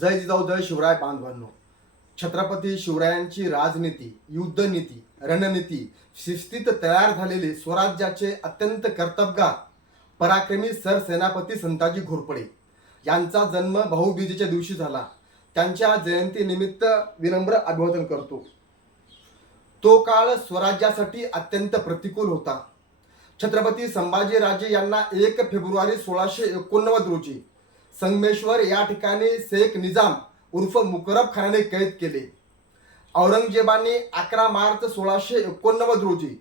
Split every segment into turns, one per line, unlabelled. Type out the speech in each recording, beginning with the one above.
जय जिजाऊ जय शिवराय बांधवांनो. छत्रपती शिवरायांची राजनीती युद्धनीती रणनीती शिस्तीत तयार झालेले स्वराज्याचे अत्यंत कर्तबगार पराक्रमी सरसेनापती संताजी घोरपडे. यांचा जन्म भाऊबीजेच्या दिवशी झाला. त्यांच्या जयंतीनिमित्त विनम्र अभिवादन करतो. तो काळ स्वराज्यासाठी अत्यंत प्रतिकूल होता. छत्रपती संभाजीराजे यांना एक फेब्रुवारी सोळाशे एकोणनव्वद रोजी संगमेश्वर या ठिकाणी शेख निजाम उर्फ मुकरब खानाने कैद केले. औरंगजेबाने अकरा मार्च सोळाशे एकोणनव्वद रोजी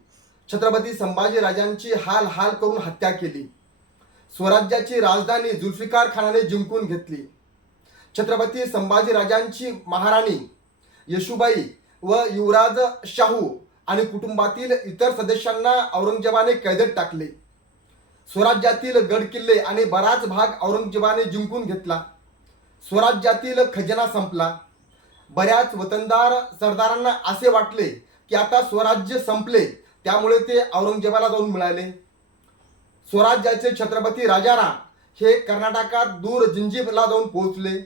छत्रपती संभाजीराजांची हाल हाल करून हत्या केली. स्वराज्याची राजधानी जुल्फिकार खानाने जिंकून घेतली. छत्रपती संभाजीराजांची महाराणी येशुबाई व युवराज शाहू आणि कुटुंबातील इतर सदस्यांना औरंगजेबाने कैदेत टाकले. स्वराज्यातील गडकिल्ले आणि बराच भाग औरंगजेबाने जिंकून घेतला. स्वराज्यातील खजिना संपला. बऱ्याच वतनदार सरदारांना असे वाटले की आता स्वराज्य संपले त्यामुळे ते औरंगजेबाला जाऊन मिळाले. स्वराज्याचे छत्रपती राजाराम हे कर्नाटकात दूर जिंजीला जाऊन पोहोचले.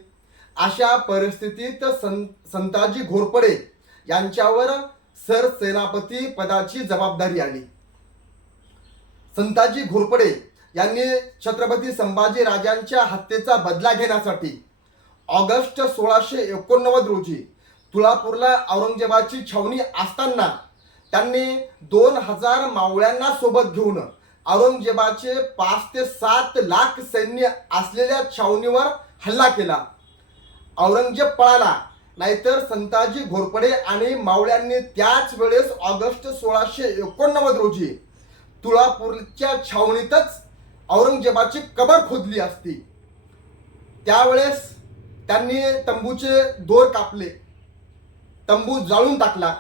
अशा परिस्थितीत सं संताजी घोरपडे यांच्यावर सरसेनापती पदाची जबाबदारी आली. संताजी घोरपडे यांनी छत्रपती संभाजी राजांच्या हत्येचा बदला घेण्यासाठी ऑगस्ट सोळाशे एकोणनव्वद रोजी तुळापूरला औरंगजेबाची छावणी असताना त्यांनी दोन हजार मावळ्यांना सोबत घेऊन औरंगजेबाचे पाच ते सात लाख सैन्य असलेल्या छावणीवर हल्ला केला. औरंगजेब पळाला नाहीतर संताजी घोरपडे आणि मावळ्यांनी त्याच वेळेस ऑगस्ट सोळाशे एकोणनव्वद रोजी तुळापूरच्या छावणीतच औरंगजेबाची कबर खोदली असती. त्यावेळेस त्यांनी तंबूचे दोर कापले. तंबू जाळून टाकला.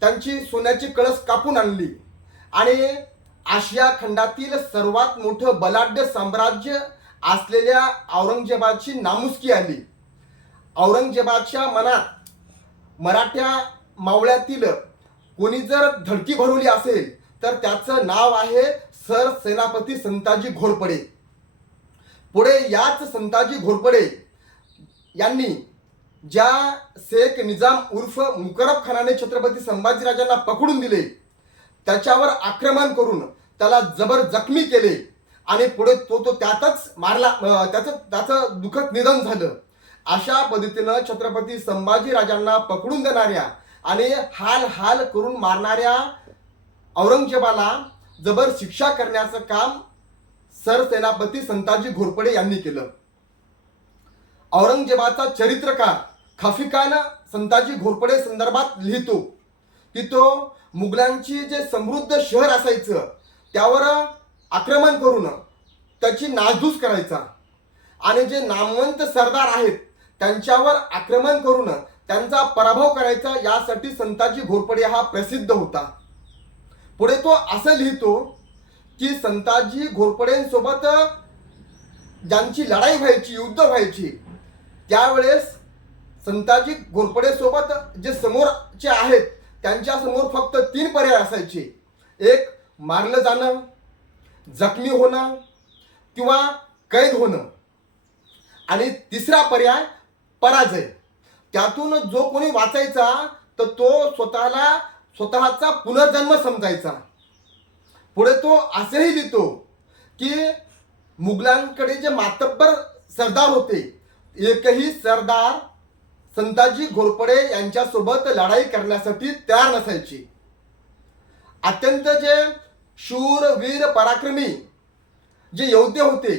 त्यांची सोन्याची कळस कापून आणली. आणि आशिया खंडातील सर्वात मोठं बलाढ्य साम्राज्य असलेल्या औरंगजेबाची नामुसकी आली. औरंगजेबाच्या मनात मराठ्या मावळ्यातील कोणी जर धडकी भरवली असेल तर त्याचं नाव आहे सर सेनापती संताजी घोरपडे. पुढे याच संताजी घोरपडे यांनी ज्या शेख निजाम उर्फ मुकरब खानाने छत्रपती संभाजीराजांना पकडून दिले त्याच्यावर आक्रमण करून त्याला जबर जखमी केले आणि पुढे तो तो त्यातच मारला त्याचं त्याचं दुःखद निधन झालं. अशा पद्धतीनं छत्रपती संभाजीराजांना पकडून देणाऱ्या आणि हाल हाल करून मारणाऱ्या औरंगजेबाला जबर शिक्षा करण्याचं काम सरसेनापती संताजी घोरपडे यांनी केलं. औरंगजेबाचा चरित्रकार खाफिकान संताजी घोरपडे संदर्भात लिहितो की तो मुघलांची जे समृद्ध शहर असायचं त्यावर आक्रमण करून त्याची नासधूस करायचा. आणि जे नामवंत सरदार आहेत त्यांच्यावर आक्रमण करून त्यांचा पराभव करायचा यासाठी संताजी घोरपडे हा प्रसिद्ध होता. पुढे तो असं लिहितो की संताजी घोरपडेंसोबत ज्यांची लढाई व्हायची युद्ध व्हायची त्यावेळेस संताजी घोरपडेसोबत जे समोरचे आहेत त्यांच्यासमोर फक्त तीन पर्याय असायचे. एक मारलं जाणं जखमी होणं किंवा कैद होणं. आणि तिसरा पर्याय पराजय. त्यातून जो कोणी वाचायचा तर तो स्वतःला स्वतःचा पुनर्जन्म समजायचा. पुढे तो असेही लिहितो की मुघलांकडे जे मातब्बर सरदार होते एकही सरदार संताजी घोरपडे यांच्यासोबत लढाई करण्यासाठी तयार नसायची. अत्यंत जे शूर वीर पराक्रमी जे योद्धे होते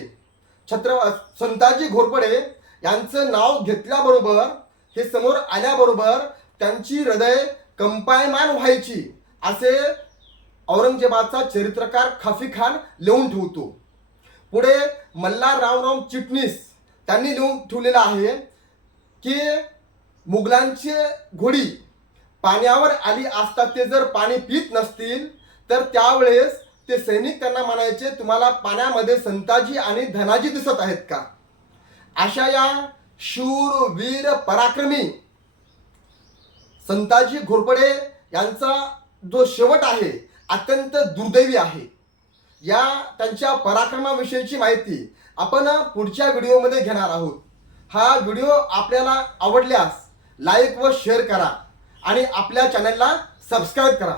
छत्र संताजी घोरपडे यांचं नाव घेतल्याबरोबर हे समोर आल्याबरोबर त्यांची हृदय कंपायमान व्हायची. असे औरंगजेबाचा चरित्रकार खाफी खान लिहून ठेवतो. पुढे मल्हार रामराव चिटणीस त्यांनी लिहून ठेवलेलं आहे की मुघलांची घोडी पाण्यावर आली असता ते जर पाणी पित नसतील तर त्यावेळेस ते सैनिक त्यांना म्हणायचे तुम्हाला पाण्यामध्ये संताजी आणि धनाजी दिसत आहेत का? अशा या शूर वीर पराक्रमी संताजी घोरपडे यांचा जो शेवट आहे अत्यंत दुर्दैवी आहे. या त्यांच्या पराक्रमाविषयीची माहिती आपण पुढच्या व्हिडिओमध्ये घेणार आहोत. हा व्हिडिओ आपल्याला आवडल्यास लाईक व शेअर करा आणि आपल्या चॅनलला सबस्क्राईब करा.